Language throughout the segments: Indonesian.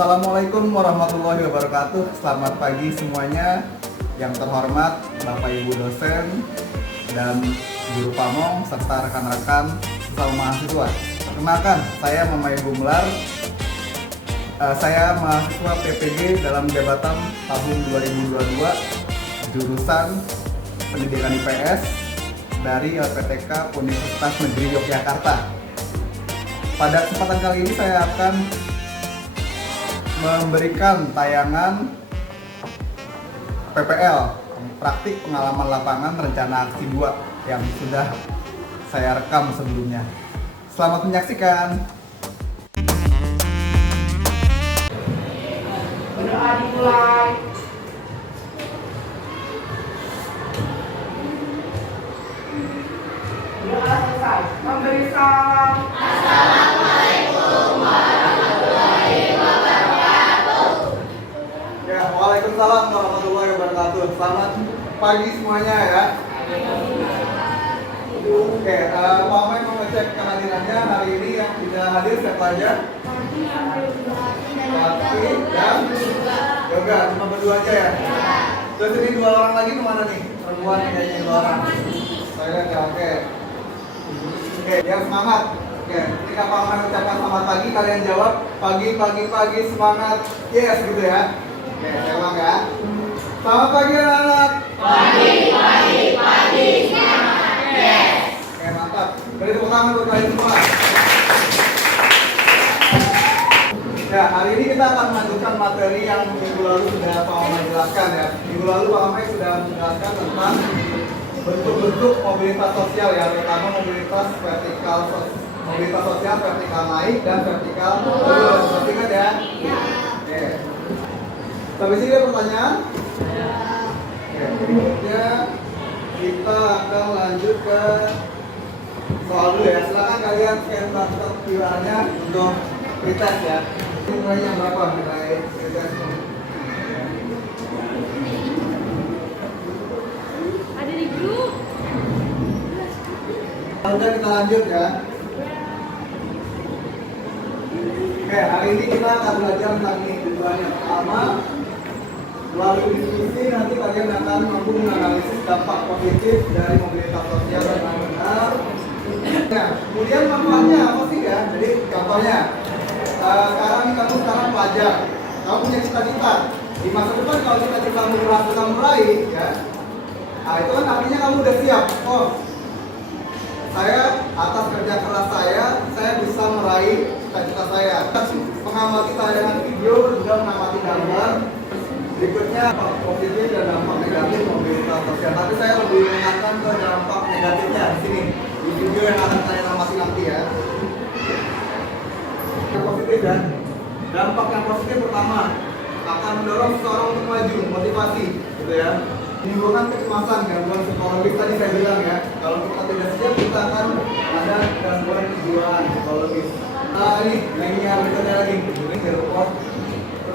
Assalamualaikum warahmatullahi wabarakatuh. Selamat pagi semuanya. Yang terhormat Bapak Ibu dosen dan guru pamong serta rekan-rekan sesama mahasiswa. Perkenalkan, saya Mamai Gumelar. Saya mahasiswa PPG dalam jabatan tahun 2022 jurusan Pendidikan IPS dari LPTK Universitas Negeri Yogyakarta. Pada kesempatan kali ini saya akan memberikan tayangan PPL, praktik pengalaman lapangan rencana aksi 2 yang sudah saya rekam sebelumnya. Selamat menyaksikan. Berdoa dimulai. Doa selesai. Memberi salam. Ya, Waalaikumsalam warahmatullahi wabarakatuh. Selamat pagi semuanya ya. Oke, Pak Mai mau ngecek kehadirannya hari ini. Yang tidak hadir siapa aja? Fatih dan Yoga, cuma berdua aja ya? Terus ini 2 orang lagi kemana nih? Perempuan nih kayaknya 2 orang. Saya lihat ya, oke. Oke, yang semangat. Oke, ketika Pak Mai ucapkan selamat pagi, kalian jawab pagi semangat. Yes, gitu ya. Oke, saya ulang ya. Selamat pagi anak-anak. Pagi, semangat. Yes. Oke, mantap. Beri tepuk tangan untuk kalian semua. Ya, hari ini kita akan melanjutkan materi yang minggu lalu sudah Pak Omay jelaskan ya. Minggu lalu Pak Omay sudah menjelaskan tentang bentuk-bentuk mobilitas sosial ya, terutama mobilitas sosial vertikal naik dan vertikal turun. Pasti kan ya? Oke. Sampai sini ada pertanyaan? Oke, berikutnya kita akan lanjut ke soal dulu ya. Silakan kalian scan barcode QR-nya untuk pretest ya. Nilainya berapa nilai pretest? Ada di grup. Udah, kita lanjut ya. Oke, hari ini kita akan belajar tentang ini tujuannya. Pertama, melalui diskusi nanti kalian akan mampu menganalisis dampak positif dari mobilitas sosial dengan benar. Nah, kemudian manfaatnya apa sih ya? Jadi contohnya, sekarang kamu pelajar, kamu punya cita-cita. Di masa depan kalau cita-citamu berhasil kamu raih, ya, nah itu kan artinya kamu udah siap. Oh, saya atas kerja keras saya bisa meraih cita-cita saya. Mengamati tayangan video juga mengamati gambar. Berikutnya dampak positif dan dampak negatif mobilitas sosial. Tapi saya lebih mengingatkan ke dampak negatifnya di sini di video yang akan saya amati nanti ya. Yang positif ya. Dampak yang positif pertama akan mendorong seseorang untuk maju, motivasi, gitu ya. Menimbulkan kecemasan, gangguan psikologis tadi saya bilang ya. Kalau kita tidak siap kita akan ada gangguan kejiwaan psikologis. Nah ini lainnya berikutnya lagi. Ini report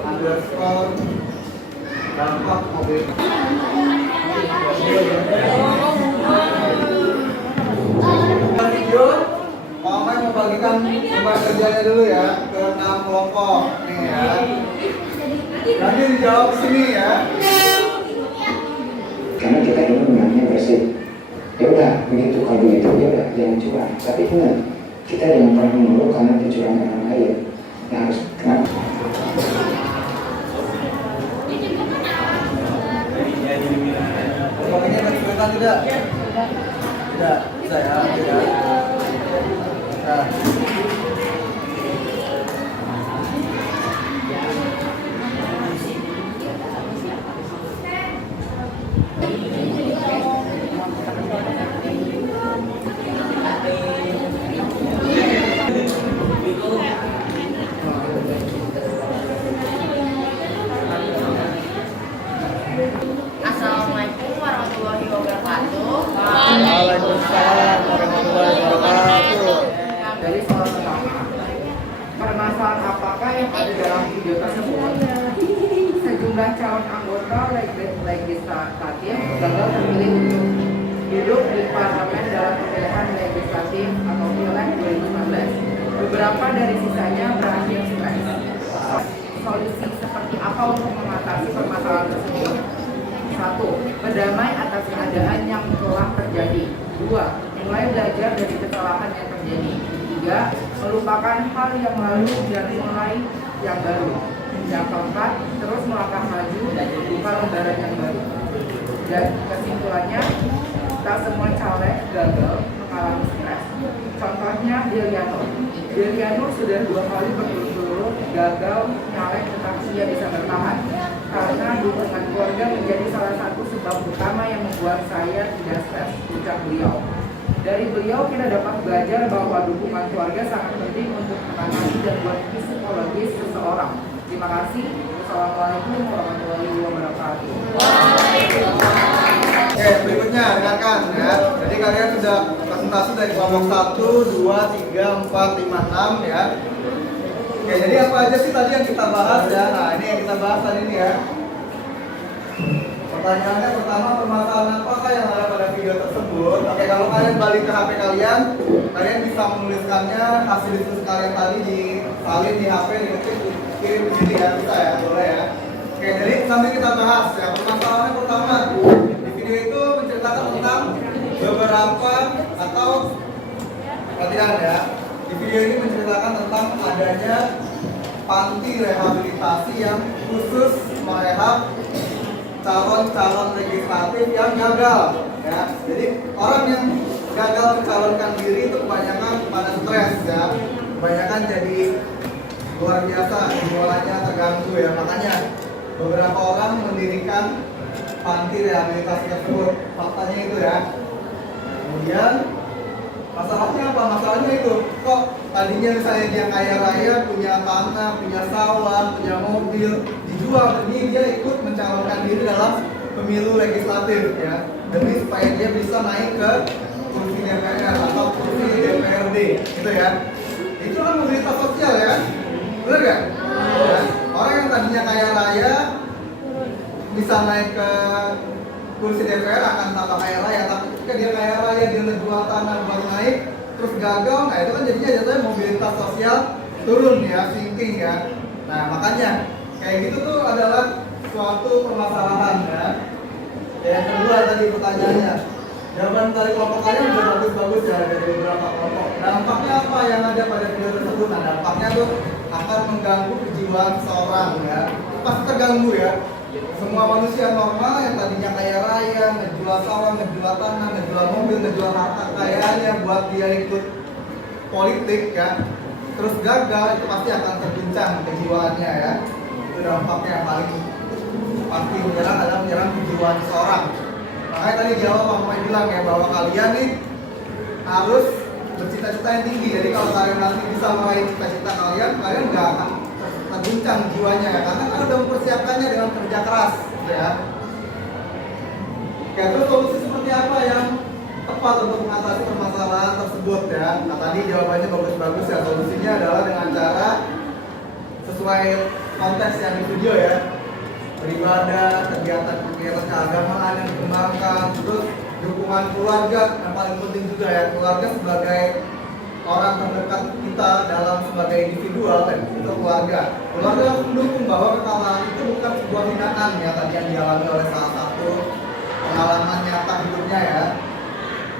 underscore dampak mobilitas. Video, Pak Omay mau bagikan tugas kerjanya dulu ya ke 6 kelompok nih ya. Nanti dijawab di sini ya. Karena kita ingin menangnya bersih. Ya udah, begitu kalau begitu ya udah jangan curang. Tapi ingat, kita jangan pernah mengeluh karena kecurangan orang lain. Nah harus kenapa? Pokoknya ada kesulitan tidak? Tidak, bisa ya. Tidak. Nah. Assalamualaikum warahmatullahi wabarakatuh. Waalaikumsalam warahmatullahi wabarakatuh. Dari soal pertama, permasalahan apakah yang ada dalam video tersebut? Sejumlah calon anggota legislatif gagal terpilih untuk duduk di parlemen dalam pemilihan legislatif atau pileg 2019. Beberapa dari sisanya berakhir stres. Solusi seperti apa untuk mengatasi permasalahan tersebut? 1. Berdamai atas keadaan yang telah terjadi. 2. Mulai belajar dari kesalahan yang terjadi. 3. Melupakan hal yang lalu dan mulai yang baru. Yang keempat, terus melangkah maju dan membuka lembaran yang baru. Dan kesimpulannya, tak semua caleg gagal mengalami stres. Contohnya Deliano sudah 2 kali berturut-turut gagal nyalek, tetapi ia bisa bertahan karena dukungan keluarga menjadi salah satu sebab utama yang membuat saya tidak stres, ucap beliau. Dari beliau kita dapat belajar bahwa dukungan keluarga sangat penting untuk menangani dan buat psikologis seseorang. Terima kasih. Wassalamualaikum warahmatullahi wabarakatuh. Oke, berikutnya dengarkan ya. Jadi kalian sudah presentasi dari kelompok 1, 2, 3, 4, 5, 6 ya. Oke, jadi apa aja sih tadi yang kita bahas ya? Nah, ini yang kita bahas tadi ini ya. Pertanyaannya pertama, permasalahan apakah yang ada pada video tersebut? Oke, kalau kalian balik ke HP kalian bisa menuliskannya hasil diskusi kalian tadi di salin di HP, diketik, kirim di sini ya, bisa ya, boleh ya. Oke, jadi nanti kita bahas ya. Permasalahannya pertama, di video itu menceritakan tentang beberapa atau perhatian ya. Di video ini menceritakan tentang adanya panti rehabilitasi yang khusus merehab calon-calon legislatif yang gagal ya. Jadi orang yang gagal mencalonkan diri itu kebanyakan pada stres ya, kebanyakan jadi luar biasa, jiwanya terganggu ya. Makanya beberapa orang mendirikan panti rehabilitasi tersebut, faktanya itu ya. Kemudian masalahnya apa? Masalahnya itu kok tadinya misalnya dia kaya raya, punya tanah, punya sawah, punya mobil, dijual demi dia ikut mencalonkan diri dalam pemilu legislatif ya, demi supaya dia bisa naik ke kursi DPR atau kursi DPRD gitu ya. Itu kan mobilitas sosial ya, benar gak? Ya. Orang yang tadinya kaya raya bisa naik ke kursi DPR akan tambah kaya raya, tapi ketika dia kaya raya dia menjual tanah baru naik terus gagal, nah itu kan jadinya mobilitas sosial turun ya, sinking ya. Nah makanya kayak gitu tuh adalah suatu permasalahan ya. Yang kedua tadi pertanyaannya, jawaban dari kelompok kalian sudah bagus-bagus ya dari beberapa kelompok. Dampaknya apa yang ada pada video tersebut? Nah dampaknya tuh akan mengganggu kejiwaan seseorang ya, pasti terganggu ya. Semua manusia normal yang tadinya kaya raya, ngejual sawah, ngejual tanah, ngejual mobil, ngejual harta kekayaannya buat dia ikut politik ya, terus gagal, itu pasti akan terguncang kejiwaannya ya. Itu dampaknya yang paling pasti menyerang adalah menyerang kejiwaan seseorang. Makanya tadi jawab Mama bilang ya, bahwa kalian nih harus bercita-cita yang tinggi. Jadi kalau kalian nanti bisa meraih cita-cita kalian nggak akan terguncang jiwanya ya, karena kan udah mempersiapkannya dengan kerja keras ya. Oke, terus solusi seperti apa yang tepat untuk mengatasi permasalahan tersebut ya? Nah tadi jawabannya bagus-bagus ya. Solusinya adalah dengan cara sesuai konteks yang di video ya, beribadah, kegiatan-kegiatan keagamaan yang dikembangkan, terus dukungan keluarga yang paling penting juga ya. Keluarga sebagai orang terdekat kita dalam sebagai individual dan itu keluarga harus mendukung bahwa kekalahan itu bukan sebuah hinaan ya, tadi yang dialami oleh salah satu pengalaman nyata hidupnya ya.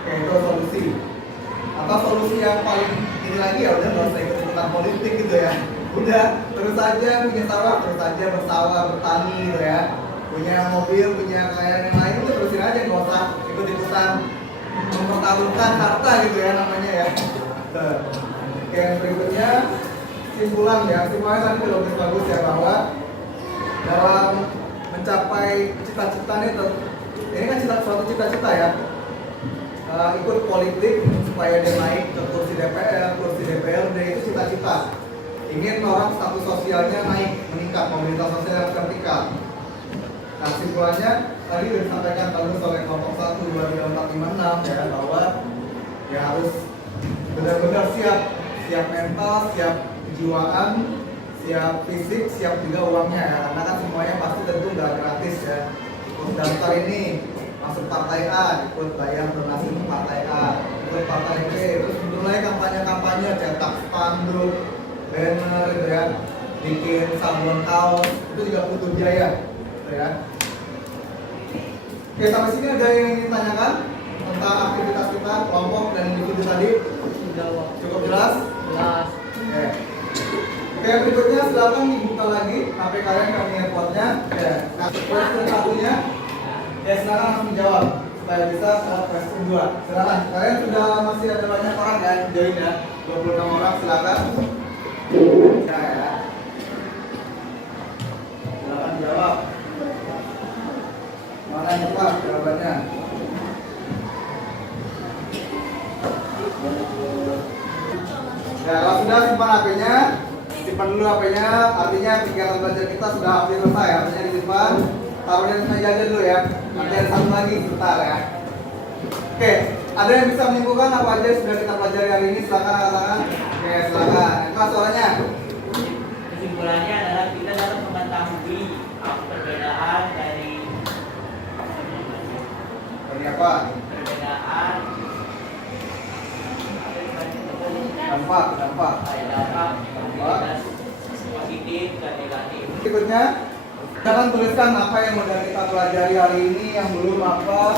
Oke, itu solusi. Atau solusi yang paling ini lagi ya, udah nggak usah ikut-ikutan politik gitu ya, udah terus aja punya sawah, terus aja bersawah, bertani gitu ya, punya mobil, punya kekayaan yang lain, itu terusin aja, nggak usah ikut-ikutan mempertaruhkan harta gitu ya namanya ya. Oke, yang berikutnya simpulan ya. Simpulannya tadi udah bagus ya, bahwa dalam mencapai cita-cita ini kan suatu cita-cita ya, ikut politik supaya dia naik ke kursi DPR, kursi DPRD, itu cita-cita. Ingin orang status sosialnya naik, meningkat, mobilitas sosial yang vertikal. Nah simpulannya tadi sudah disampaikan bagus oleh kelompok 1, 2, 3, 4, 5, 6 ya, bahwa ya harus benar-benar siap mental, siap kejiwaan, siap fisik, siap juga uangnya ya, karena kan semuanya pasti tentu nggak gratis ya. Ikut daftar ini, masuk partai A, ikut bayar donasi ke partai A, ikut partai B, terus mulai kampanye-kampanye, cetak spanduk, banner gitu ya. bikin sablon kaos, itu juga butuh biaya, gitu ya. Oke, sampai sini ada yang ingin ditanyakan tentang aktivitas kita, kelompok dan individu tadi? Cukup jelas? Jelas. Oke. Oke, berikutnya silakan dibuka lagi HP kalian ke handphonenya. Ya, nah, question satunya, ya silakan langsung menjawab supaya bisa ke question 2. Silakan. Kalian sudah masih ada banyak orang kan join ya, 26 orang silakan. Ya. Silakan jawab. Mana yang cepat jawabannya? Ya, kalau sudah simpan HP-nya, simpan dulu HP-nya. Artinya kegiatan belajar kita sudah hampir selesai. HP-nya disimpan, taruh di meja aja dulu ya. Nanti ada satu lagi sebentar ya. Oke, ada yang bisa menyimpulkan apa aja yang sudah kita pelajari hari ini? Silakan angkat tangan. Oke, silakan. Kelas suaranya. Kesimpulannya adalah kita dapat mengetahui perbedaan dari Ini apa? perbedaan Dampak. dampak aktivitas positif dan negatif. Berikutnya, silakan tuliskan apa yang sudah kita pelajari hari ini, yang belum apa.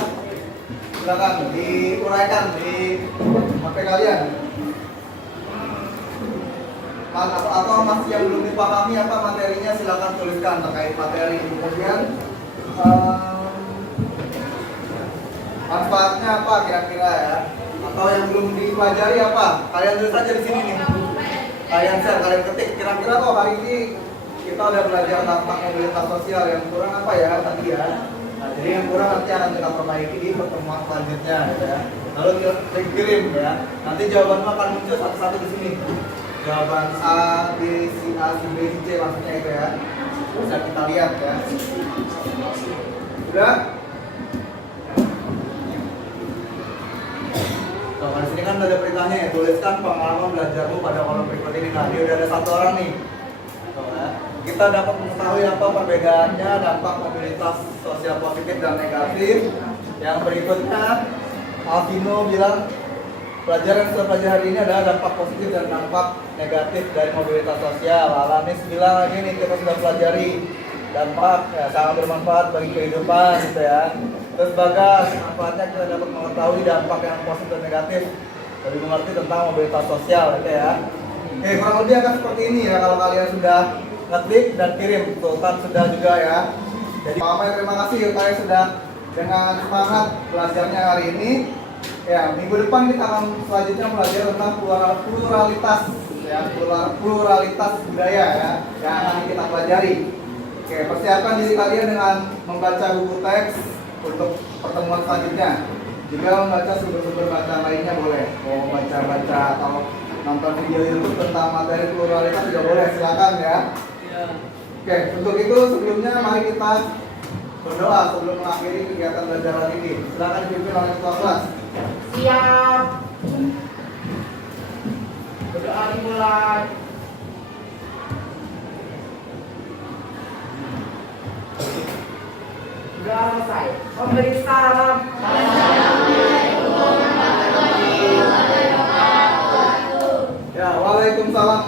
Silakan diuraikan di HP kalian. Atau masih yang belum dipahami apa materinya, silakan tuliskan terkait materi. Kemudian manfaatnya apa kira-kira ya, atau yang belum dipelajari apa, kalian tulis aja di sini nih. Kalian share, kalian ketik kira-kira kok hari ini kita udah belajar tentang mobilitas sosial, yang kurang apa ya tadi ya. Nah, jadi yang kurang nanti akan kita perbaiki di pertemuan selanjutnya gitu ya. Lalu klik kirim ya. Nanti jawabanmu akan muncul satu-satu di sini. Jawaban A, B, C, A, C, B, C, maksudnya itu ya. Bisa kita lihat ya. Sudah? Nah, di sini kan ada perintahnya ya, tuliskan pengalaman belajarmu pada kolom berikut ini. Nah, ini udah ada satu orang nih. Tuh, ya. Kita dapat mengetahui apa perbedaannya dampak mobilitas sosial positif dan negatif. Yang berikutnya, Alvino bilang pelajaran yang sudah pelajari hari ini adalah dampak positif dan dampak negatif dari mobilitas sosial. Alanis bilang lagi nih, kita sudah pelajari dampak ya, sangat bermanfaat bagi kehidupan gitu ya. Terus Bagas, manfaatnya kita dapat mengetahui dampak yang positif dan negatif, lebih mengerti tentang mobilitas sosial gitu ya. Oke, kurang lebih akan seperti ini ya kalau kalian sudah ngeklik dan kirim. Sultan sudah juga ya. Jadi Pak Amai, terima kasih kalian sudah dengan semangat belajarnya hari ini. Ya, minggu depan kita akan selanjutnya belajar tentang pluralitas ya, pluralitas budaya ya yang akan kita pelajari. Oke, persiapkan diri kalian dengan membaca buku teks untuk pertemuan selanjutnya. Juga membaca sumber-sumber bacaan lainnya boleh. Mau baca-baca atau nonton video YouTube tentang materi pluralitas juga boleh, silakan ya. Oke, untuk itu sebelumnya mari kita berdoa sebelum mengakhiri kegiatan belajar hari ini. Silakan dipimpin oleh ketua kelas. Siap. Berdoa dimulai. Sudah selesai. Memberi salam. Ya, waalaikumsalam